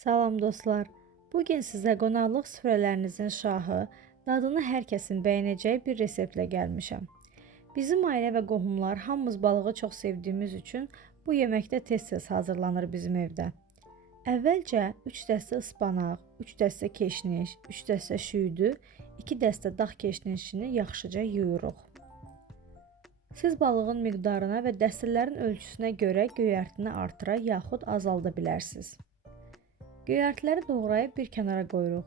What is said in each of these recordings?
Salam dostlar. Bugün sizə qonaqlıq süfrələrinizin şahı, dadını hər kəsin bəyənəcəyi bir reseptlə gəlmişəm. Bizim ailə və qohumlar hamımız balığı çox sevdiyimiz üçün bu yeməkdə tez-tez hazırlanır bizim evdə. Əvvəlcə 3 dəstə ıspanaq, 3 dəstə keşniş, 3 dəstə şüydü, 2 dəstə dağ keşnişini yaxşıca yuyuruq. Siz balığın miqdarına və dəstələrin ölçüsünə görə göyərtini artıra yaxud azalda bilərsiniz. Göyərtiləri doğrayıb bir kənara qoyuruq.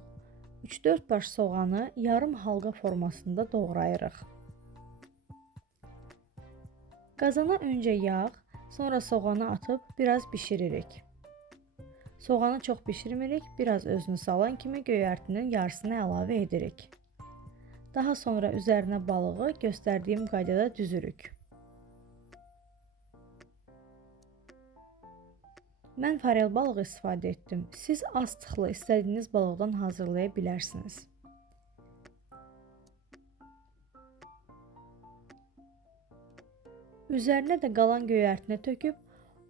3-4 baş soğanı yarım halqa formasında doğrayırıq. Qazana öncə yağ, sonra soğanı atıb biraz bişiririk. Soğanı çox bişirmirik, biraz özünü salan kimi göyərtinin yarısını əlavə edirik. Daha sonra üzərinə balığı göstərdiyim qaydada düzürük. Mən farel balığı istifadə etdim. Siz az sıxlı istədiyiniz balıqdan hazırlaya bilərsiniz. Üzərinə də qalan göyərtini töküb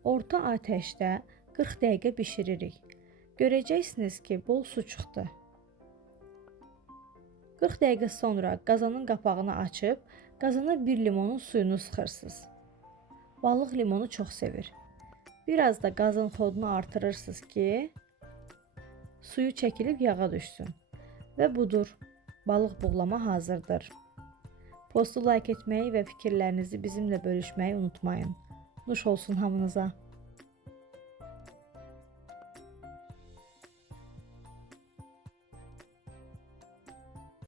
orta ateşdə 40 dəqiqə bişiririk. Görəcəksiniz ki, bol su çıxdı. 40 dəqiqə sonra qazanın qapağını açıb qazana bir limonun suyunu sıxırsınız. Balıq limonu çox sevir. Biraz da qazın xodunu artırırsınız ki, suyu çəkilib yağa düşsün. Və budur, balıq buğlama hazırdır. Postu like etməyi və fikirlərinizi bizimlə bölüşməyi unutmayın. Nuş olsun hamınıza.